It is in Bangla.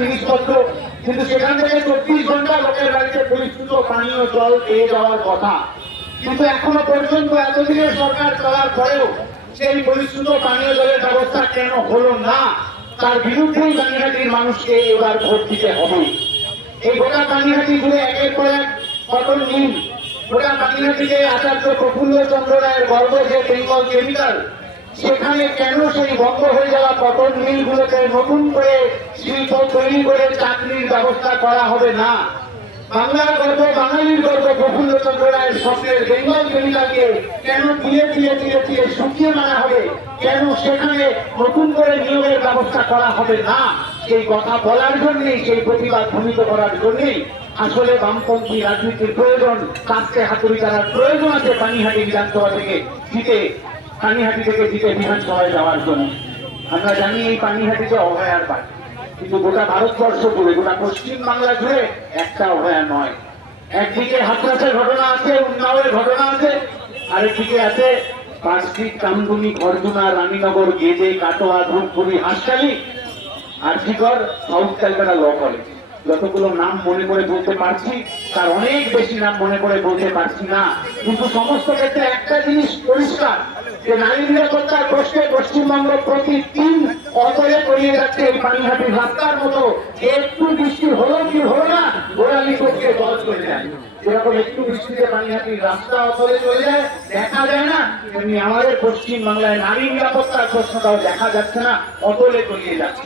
জিনিসপত্র, কিন্তু সেখান থেকে 24 ঘন্টা লোকের বাড়িতে পরিষ্কৃত পানীয় জল পেয়ে যাওয়ার কথা। কিন্তু এখনো পর্যন্ত এতদিনের সরকার চলার পরেও সেই পরিষ্কৃত পানীয় জলের ব্যবস্থা কেন হলো না, তার বিরুদ্ধেই পানিহাটির মানুষকে এবার ভোট দিতে হবে। এই গোটা পানিহাটি জুড়ে একের পর এক কটন মিল, গোটা পানিহাটিতে আচার্য প্রফুল্ল চন্দ্র রায়ের গর্ব যে বেঙ্গল কেমিক্যাল, সেখানে কেন সেই বন্ধ হয়ে যাওয়া কটন মিলগুলোতে নতুন করে শিল্প তৈরি করে চাকরির ব্যবস্থা করা হবে না? বাংলার গর্ব, বাঙালির গর্ব প্রফুল্ল চন্দ্র রায়ের স্বপ্নের বেঙ্গল কেমিক্যালকে কেন ধীরে ধীরে ধীরে ধীরে শুকিয়ে মারা হবে? কেন সেখানে নতুন করে নিয়োগের ব্যবস্থা করা হবে না? সেই কথা বলার জন্যই, সেই প্রতিবাদ ধ্বনিত করার জন্যই আসলে বামপন্থী রাজনীতির প্রয়োজন, কাস্তে হাতুড়ি করার প্রয়োজন আছে পানিহাটি বিধানসভা থেকে জিতে, পানিহাটি থেকে জিতে বিধানসভায় যাওয়ার জন্য। আমরা জানি এই পানিহাটিতে অভয়ার পায়, কিন্তু গোটা ভারতবর্ষ জুড়ে, গোটা পশ্চিম বাংলা জুড়ে একটা অভয়া নয়। একদিকে হাতরাসের ঘটনা আছে, উন্নাওয়ের ঘটনা আছে, আরেকদিকে আছে পাঁচটি, Kamduni, Kharjuna, Raninagar, Gede, Katwa, Dhupguri, Hanskhali, R G Kar, south Calcutta law college. যতগুলো নাম মনে করে বলতে পারছি তার অনেক বেশি নাম মনে করে বলতে পারছি না, কিন্তু সমস্ত ক্ষেত্রে একটা জিনিস পরিষ্কার যে নারী নিরাপত্তার প্রশ্নে পশ্চিমবঙ্গ প্রতিদিন অতলে তলিয়ে যাচ্ছে এই পানিহাটির রাস্তার মতো। একটু বৃষ্টি হলো কি হলো না, গোড়ালি করতে জল চলে যায়। যেরকম একটু বৃষ্টিতে পানিহাটির রাস্তা অতলে চলে যায়, দেখা যায় না, তেমনি আমাদের পশ্চিম বাংলায় নারী নিরাপত্তার প্রশ্নটাও দেখা যাচ্ছে না, অতলে তলিয়ে যাচ্ছে।